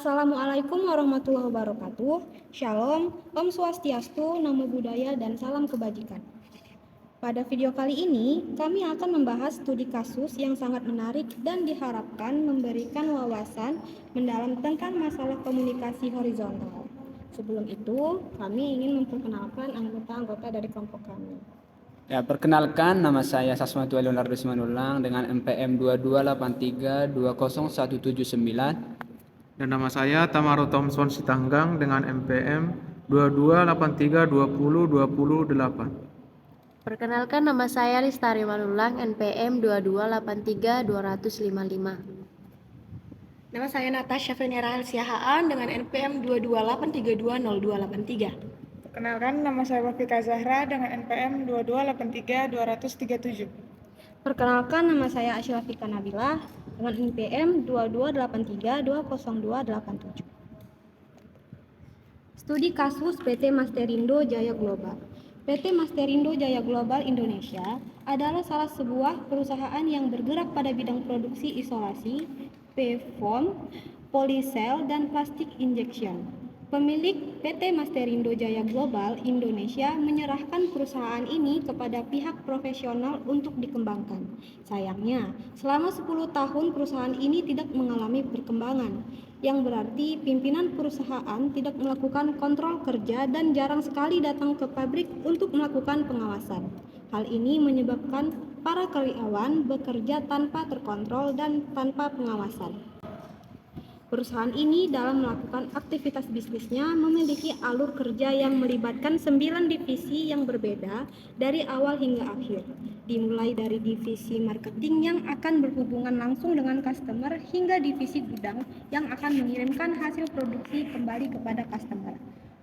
Assalamualaikum warahmatullahi wabarakatuh. Shalom, Om Swastiastu, Namo Buddhaya, dan salam kebajikan. Pada video kali ini, kami akan membahas studi kasus yang sangat menarik dan diharapkan memberikan wawasan mendalam tentang masalah komunikasi horizontal. Sebelum itu, kami ingin memperkenalkan anggota-anggota dari kelompok kami. Ya, perkenalkan, nama saya Sasmatu Leonardo Simanulang dengan NPM 2283201179. Dan nama saya Tamaro Thompson Sitanggang dengan MPM 2283202008. Perkenalkan, nama saya Lestari Manulang, NPM 2283-205. Nama saya Natasha Venera Siahaan dengan NPM 2283320283. Perkenalkan, nama saya Wafika Zahra dengan NPM 2283-237. Perkenalkan, nama saya Asyrafika Nabilah dengan NPM 2283-20287. Studi kasus PT Masterindo Jaya Global. PT Masterindo Jaya Global Indonesia adalah salah sebuah perusahaan yang bergerak pada bidang produksi isolasi, PFOAM, polisel, dan plastik injection. Pemilik PT Masterindo Jaya Global Indonesia menyerahkan perusahaan ini kepada pihak profesional untuk dikembangkan. Sayangnya, selama 10 tahun perusahaan ini tidak mengalami perkembangan, yang berarti pimpinan perusahaan tidak melakukan kontrol kerja dan jarang sekali datang ke pabrik untuk melakukan pengawasan. Hal ini menyebabkan para karyawan bekerja tanpa terkontrol dan tanpa pengawasan. Perusahaan ini dalam melakukan aktivitas bisnisnya memiliki alur kerja yang melibatkan 9 divisi yang berbeda dari awal hingga akhir. Dimulai dari divisi marketing yang akan berhubungan langsung dengan customer hingga divisi gudang yang akan mengirimkan hasil produksi kembali kepada customer.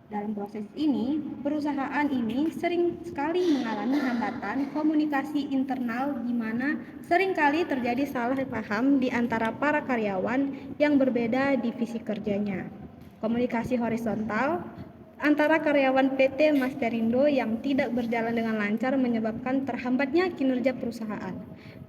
Dalam proses ini, perusahaan ini sering sekali mengalami hambatan komunikasi internal di mana seringkali terjadi salah paham di antara para karyawan yang berbeda divisi kerjanya. Komunikasi horizontal antara karyawan PT Masterindo yang tidak berjalan dengan lancar menyebabkan terhambatnya kinerja perusahaan.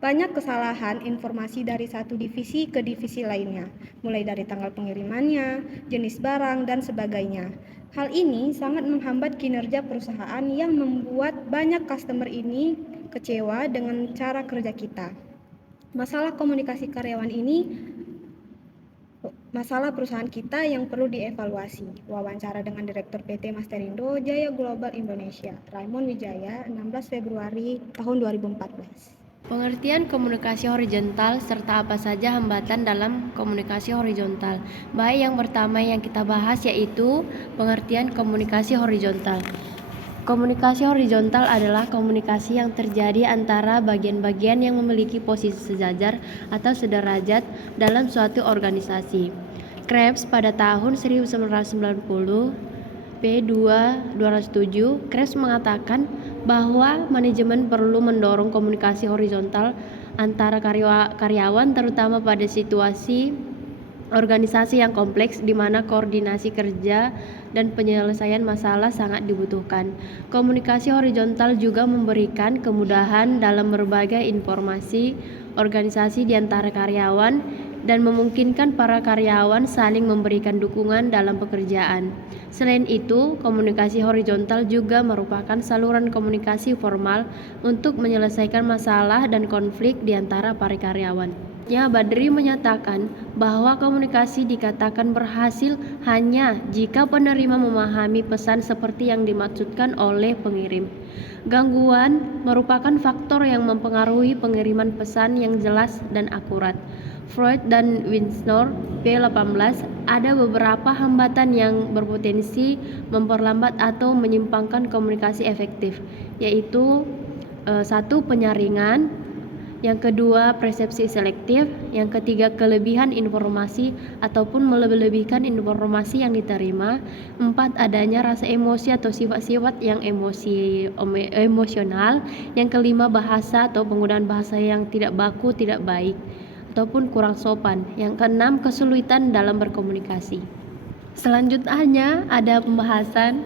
Banyak kesalahan informasi dari satu divisi ke divisi lainnya, mulai dari tanggal pengirimannya, jenis barang, dan sebagainya. Hal ini sangat menghambat kinerja perusahaan yang membuat banyak customer ini kecewa dengan cara kerja kita. Masalah komunikasi karyawan ini masalah perusahaan kita yang perlu dievaluasi. Wawancara dengan Direktur PT Masterindo Jaya Global Indonesia, Raymond Wijaya, 16 Februari tahun 2014. Pengertian komunikasi horizontal serta apa saja hambatan dalam komunikasi horizontal. Baik, yang pertama yang kita bahas yaitu pengertian komunikasi horizontal. Komunikasi horizontal adalah komunikasi yang terjadi antara bagian-bagian yang memiliki posisi sejajar atau sederajat dalam suatu organisasi. Krebs pada tahun 1990 P207, Krebs mengatakan bahwa manajemen perlu mendorong komunikasi horizontal antara karyawan terutama pada situasi organisasi yang kompleks di mana koordinasi kerja dan penyelesaian masalah sangat dibutuhkan. Komunikasi horizontal juga memberikan kemudahan dalam berbagai informasi organisasi di antara karyawan dan memungkinkan para karyawan saling memberikan dukungan dalam pekerjaan. Selain itu, komunikasi horizontal juga merupakan saluran komunikasi formal untuk menyelesaikan masalah dan konflik di antara para karyawan. Badri menyatakan bahwa komunikasi dikatakan berhasil hanya jika penerima memahami pesan seperti yang dimaksudkan oleh pengirim. Gangguan merupakan faktor yang mempengaruhi pengiriman pesan yang jelas dan akurat. Freud dan Winsor, P18, ada beberapa hambatan yang berpotensi memperlambat atau menyimpangkan komunikasi efektif, yaitu 1. Penyaringan, yang kedua persepsi selektif, yang ketiga kelebihan informasi ataupun melebih-lebihkan informasi yang diterima, 4. Adanya rasa emosi atau sifat-sifat yang emosional, yang kelima bahasa atau penggunaan bahasa yang tidak baku, tidak baik ataupun kurang sopan, yang keenam kesulitan dalam berkomunikasi. Selanjutnya ada pembahasan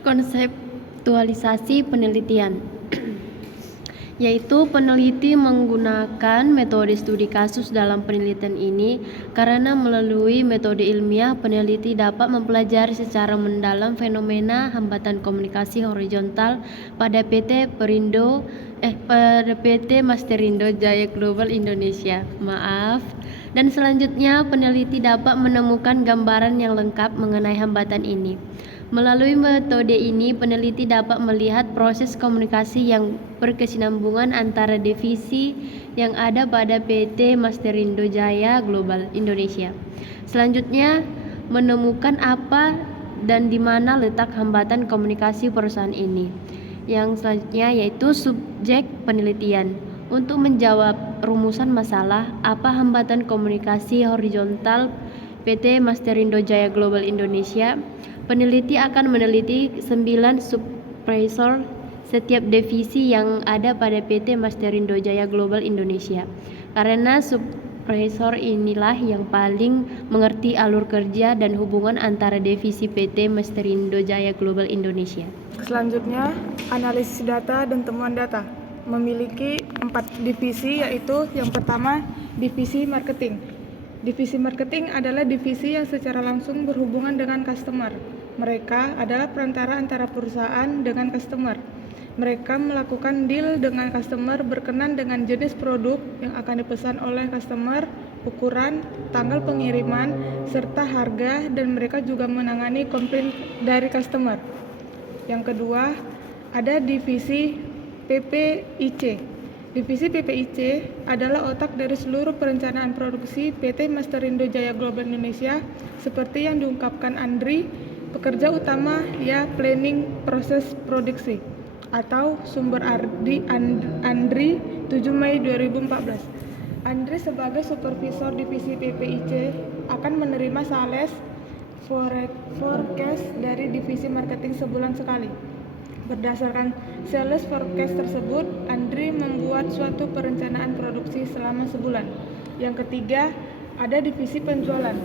konseptualisasi penelitian. yaitu peneliti menggunakan metode studi kasus dalam penelitian ini karena melalui metode ilmiah peneliti dapat mempelajari secara mendalam fenomena hambatan komunikasi horizontal pada PT Masterindo Jaya Global Indonesia. Dan selanjutnya peneliti dapat menemukan gambaran yang lengkap mengenai hambatan ini. Melalui metode ini, peneliti dapat melihat proses komunikasi yang berkesinambungan antara divisi yang ada pada PT Masterindo Jaya Global Indonesia. Selanjutnya, menemukan apa dan di mana letak hambatan komunikasi perusahaan ini. Yang selanjutnya yaitu subjek penelitian. Untuk menjawab rumusan masalah, apa hambatan komunikasi horizontal PT Masterindo Jaya Global Indonesia, peneliti akan meneliti 9 subpressor setiap divisi yang ada pada PT Masterindo Jaya Global Indonesia. Karena subpressor inilah yang paling mengerti alur kerja dan hubungan antara divisi PT Masterindo Jaya Global Indonesia. Selanjutnya, analisis data dan temuan data. Memiliki 4 divisi, yaitu yang pertama, divisi marketing. Divisi marketing adalah divisi yang secara langsung berhubungan dengan customer. Mereka adalah perantara antara perusahaan dengan customer. Mereka melakukan deal dengan customer berkenan dengan jenis produk yang akan dipesan oleh customer, ukuran, tanggal pengiriman, serta harga, dan mereka juga menangani komplain dari customer. Yang kedua, ada divisi PPIC. Divisi PPIC adalah otak dari seluruh perencanaan produksi PT Masterindo Jaya Global Indonesia seperti yang diungkapkan Andri, pekerja utama ya planning proses produksi, atau sumber Andri 7 Mei 2014. Andri sebagai supervisor divisi PPIC akan menerima sales forecast dari divisi marketing sebulan sekali. Berdasarkan sales forecast tersebut, Andri membuat suatu perencanaan produksi selama sebulan. Yang ketiga, ada divisi penjualan.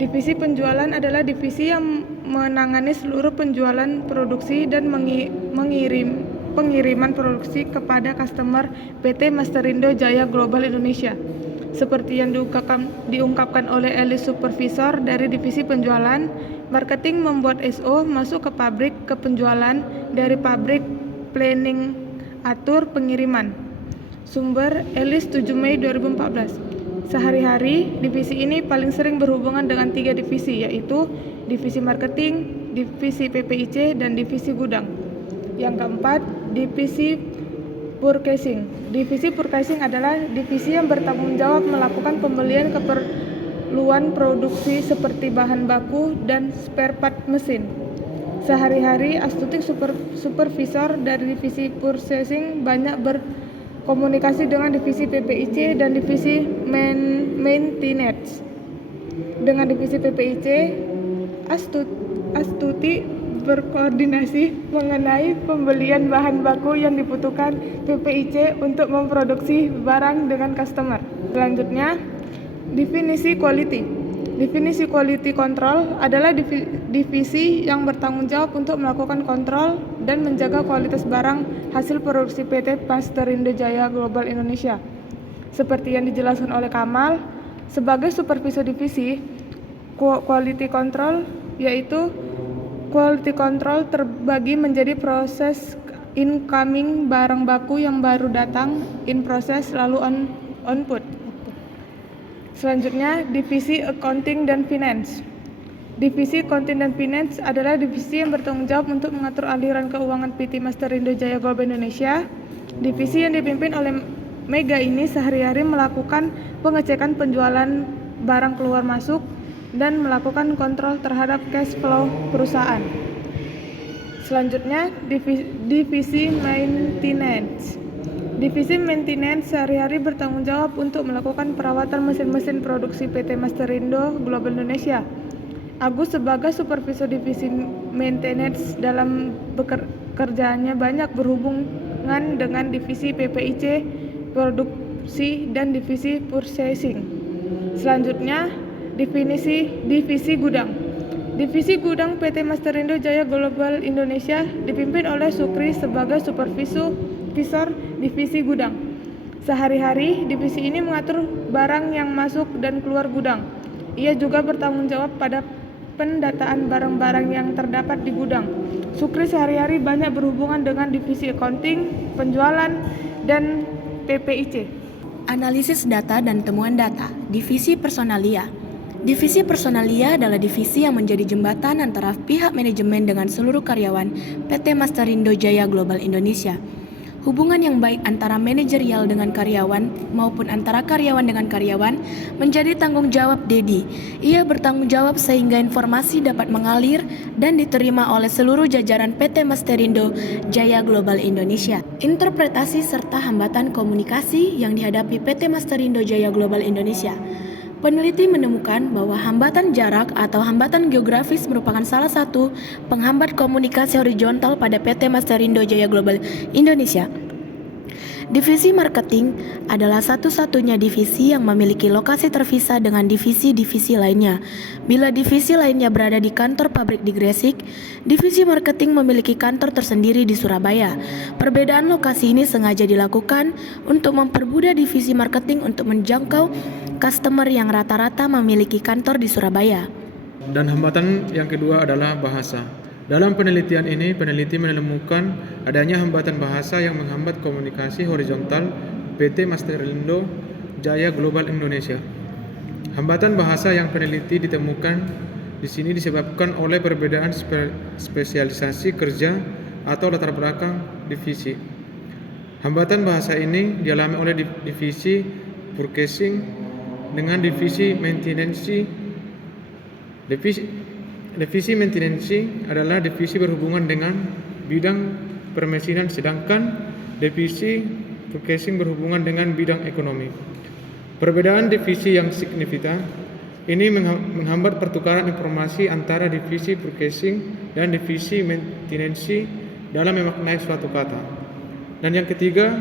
Divisi penjualan adalah divisi yang menangani seluruh penjualan produksi dan pengiriman produksi kepada customer PT Masterindo Jaya Global Indonesia. Seperti yang diungkapkan oleh Elis Supervisor dari divisi penjualan, marketing membuat SO masuk ke pabrik ke penjualan, dari pabrik planning atur pengiriman. Sumber Elis 7 Mei 2014. Sehari-hari, divisi ini paling sering berhubungan dengan 3 divisi, yaitu divisi marketing, divisi PPIC, dan divisi gudang. Yang keempat, divisi purchasing. Divisi purchasing adalah divisi yang bertanggung jawab melakukan pembelian keperluan produksi seperti bahan baku dan spare part mesin. Sehari-hari, Astuti supervisor dari divisi purchasing banyak berkomunikasi dengan divisi PPIC dan divisi maintenance. Dengan divisi PPIC, Astuti berkoordinasi mengenai pembelian bahan baku yang dibutuhkan PPIC untuk memproduksi barang dengan customer. Selanjutnya, definisi quality. Definisi quality control adalah divisi yang bertanggung jawab untuk melakukan kontrol dan menjaga kualitas barang hasil produksi PT Masterindo Jaya Global Indonesia. Seperti yang dijelaskan oleh Kamal, sebagai supervisor divisi, quality control yaitu quality control terbagi menjadi proses incoming barang baku yang baru datang, in process, lalu output. Selanjutnya, divisi accounting dan finance. Divisi accounting dan finance adalah divisi yang bertanggung jawab untuk mengatur aliran keuangan PT Masterindo Jaya Global Indonesia. Divisi yang dipimpin oleh Mega ini sehari-hari melakukan pengecekan penjualan barang keluar masuk dan melakukan kontrol terhadap cash flow perusahaan. Selanjutnya, divisi maintenance. Divisi maintenance sehari-hari bertanggung jawab untuk melakukan perawatan mesin-mesin produksi PT Masterindo Global Indonesia. Agus sebagai supervisor divisi maintenance dalam pekerjaannya banyak berhubungan dengan divisi PPIC, produksi, dan divisi purchasing. Selanjutnya, divisi gudang. Divisi gudang PT Masterindo Jaya Global Indonesia dipimpin oleh Sukri sebagai supervisor Supervisor Divisi Gudang. Sehari-hari, divisi ini mengatur barang yang masuk dan keluar gudang. Ia juga bertanggung jawab pada pendataan barang-barang yang terdapat di gudang. Sukri sehari-hari banyak berhubungan dengan divisi accounting, penjualan, dan PPIC. Analisis data dan temuan data, divisi personalia. Divisi personalia adalah divisi yang menjadi jembatan antara pihak manajemen dengan seluruh karyawan PT Masterindo Jaya Global Indonesia. Hubungan yang baik antara manajerial dengan karyawan maupun antara karyawan dengan karyawan menjadi tanggung jawab Dedi. Ia bertanggung jawab sehingga informasi dapat mengalir dan diterima oleh seluruh jajaran PT Masterindo Jaya Global Indonesia. Interpretasi serta hambatan komunikasi yang dihadapi PT Masterindo Jaya Global Indonesia. Peneliti menemukan bahwa hambatan jarak atau hambatan geografis merupakan salah satu penghambat komunikasi horizontal pada PT Masterindo Jaya Global Indonesia. Divisi marketing adalah satu-satunya divisi yang memiliki lokasi terpisah dengan divisi-divisi lainnya. Bila divisi lainnya berada di kantor pabrik di Gresik, divisi marketing memiliki kantor tersendiri di Surabaya. Perbedaan lokasi ini sengaja dilakukan untuk mempermudah divisi marketing untuk menjangkau customer yang rata-rata memiliki kantor di Surabaya. Dan hambatan yang kedua adalah bahasa. Dalam penelitian ini, peneliti menemukan adanya hambatan bahasa yang menghambat komunikasi horizontal PT Masterindo Jaya Global Indonesia. Hambatan bahasa yang peneliti ditemukan di sini disebabkan oleh perbedaan spesialisasi kerja atau latar belakang divisi. Hambatan bahasa ini dialami oleh divisi purchasing dengan divisi maintenance. Divisi maintenance adalah divisi berhubungan dengan bidang permesinan, sedangkan divisi purchasing berhubungan dengan bidang ekonomi. Perbedaan divisi yang signifikan ini menghambat pertukaran informasi antara divisi purchasing dan divisi maintenance dalam memaknai suatu kata. Dan yang ketiga,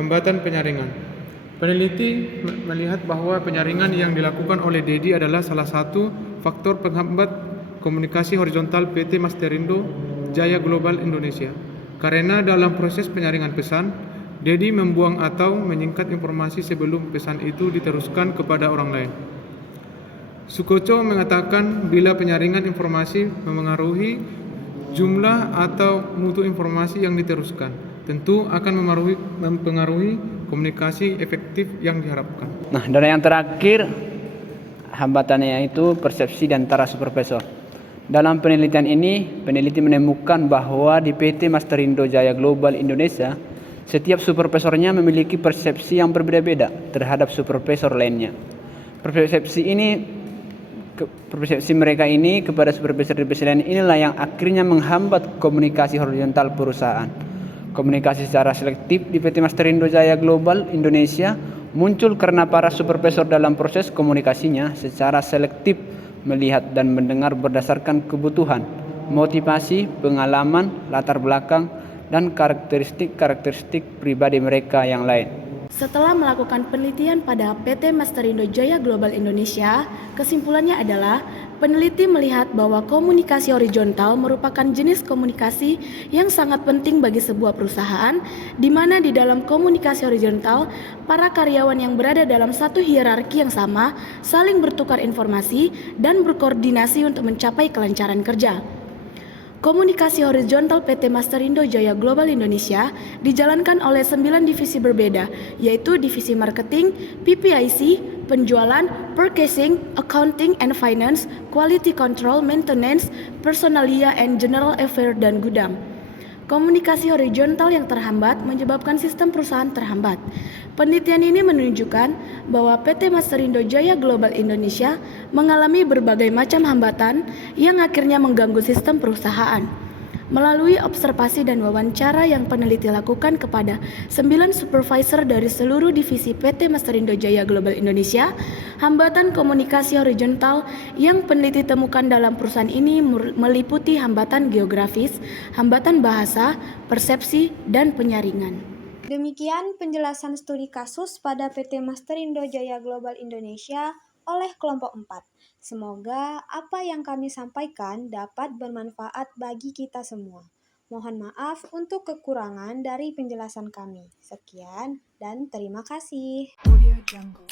hambatan penyaringan. Peneliti melihat bahwa penyaringan yang dilakukan oleh Dedi adalah salah satu faktor penghambat komunikasi horizontal PT Masterindo Jaya Global Indonesia. Karena dalam proses penyaringan pesan, Dedi membuang atau menyingkat informasi sebelum pesan itu diteruskan kepada orang lain. Sukoco mengatakan bila penyaringan informasi memengaruhi jumlah atau mutu informasi yang diteruskan, tentu akan mempengaruhi komunikasi efektif yang diharapkan. Nah, dan yang terakhir, hambatannya itu persepsi di antara supervisor. Dalam penelitian ini, peneliti menemukan bahwa di PT Masterindo Jaya Global Indonesia, setiap supervisornya memiliki persepsi yang berbeda-beda terhadap supervisor lainnya. Persepsi mereka ini kepada supervisor-supervisor lain inilah yang akhirnya menghambat komunikasi horizontal perusahaan. Komunikasi secara selektif di PT Masterindo Jaya Global Indonesia muncul karena para supervisor dalam proses komunikasinya secara selektif melihat dan mendengar berdasarkan kebutuhan, motivasi, pengalaman, latar belakang, dan karakteristik pribadi mereka yang lain. Setelah melakukan penelitian pada PT Masterindo Jaya Global Indonesia, kesimpulannya adalah peneliti melihat bahwa komunikasi horizontal merupakan jenis komunikasi yang sangat penting bagi sebuah perusahaan, di mana di dalam komunikasi horizontal, para karyawan yang berada dalam satu hierarki yang sama saling bertukar informasi dan berkoordinasi untuk mencapai kelancaran kerja. Komunikasi horizontal PT Masterindo Jaya Global Indonesia dijalankan oleh 9 divisi berbeda, yaitu divisi marketing, PPIC, penjualan, purchasing, accounting and finance, quality control, maintenance, personalia and general affairs, dan gudang. Komunikasi horizontal yang terhambat menyebabkan sistem perusahaan terhambat. Penelitian ini menunjukkan bahwa PT Masterindo Jaya Global Indonesia mengalami berbagai macam hambatan yang akhirnya mengganggu sistem perusahaan. Melalui observasi dan wawancara yang peneliti lakukan kepada 9 supervisor dari seluruh divisi PT Masterindo Jaya Global Indonesia, hambatan komunikasi horizontal yang peneliti temukan dalam perusahaan ini meliputi hambatan geografis, hambatan bahasa, persepsi, dan penyaringan. Demikian penjelasan studi kasus pada PT Masterindo Jaya Global Indonesia oleh kelompok 4. Semoga apa yang kami sampaikan dapat bermanfaat bagi kita semua. Mohon maaf untuk kekurangan dari penjelasan kami. Sekian dan terima kasih. Audio Jungle.